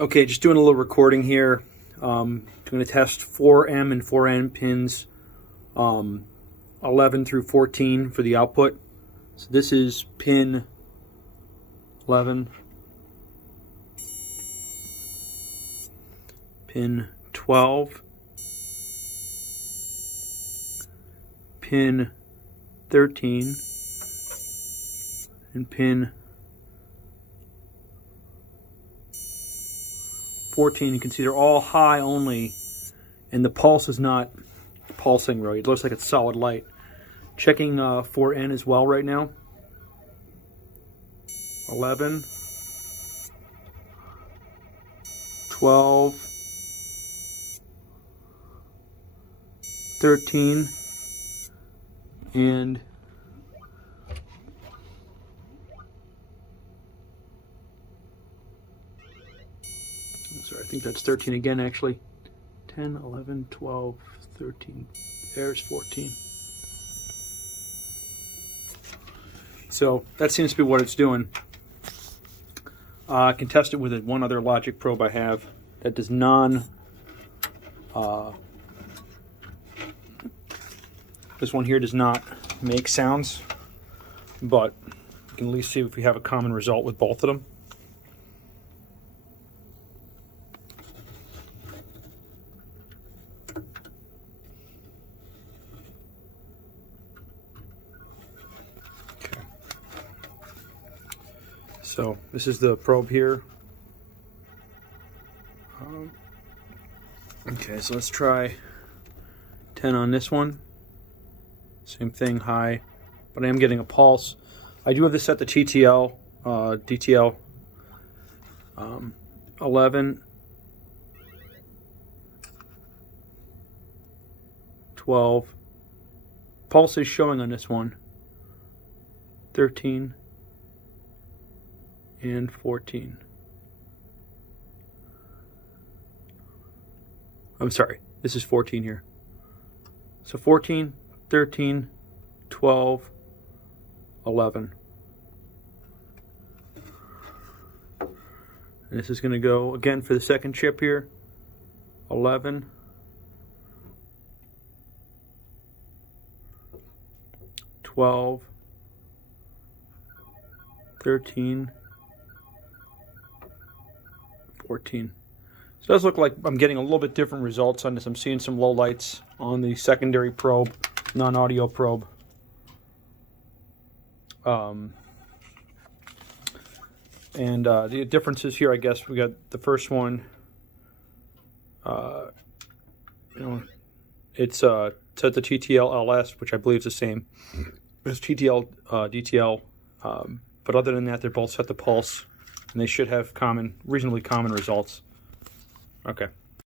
Okay, just doing a little recording here. I'm going to test 4M and 4N pins 11 through 14 for the output. So this is pin 11, pin 12, pin 13, and pin 14. You can see they're all high only, and the pulse is not pulsing really. It looks like it's solid light. Checking 4N as well right now. 11, 12, 13, and sorry, I think that's 13 again actually. 10, 11, 12, 13, there's 14. So that seems to be what it's doing. I can test it with one other logic probe I have that does this one here does not make sounds, but you can at least see if we have a common result with both of them. So this is the probe here. Okay, so let's try 10 on this one. Same thing, high, but I am getting a pulse. I do have this set to TTL, DTL. 11, 12. Pulse is showing on this one. 13. And 14. I'm sorry, this is 14 here. So 14, 13, 12, 11. And this is going to go again for the second chip here. 11, 12, 13, 14. So it does look like I'm getting a little bit different results on this. I'm seeing some low lights on the secondary probe, non-audio probe. The differences here, I guess, we got the first one. It's set to TTL LS, which I believe is the same as TTL DTL. But other than that, they're both set to pulse. And they should have reasonably common results. Okay.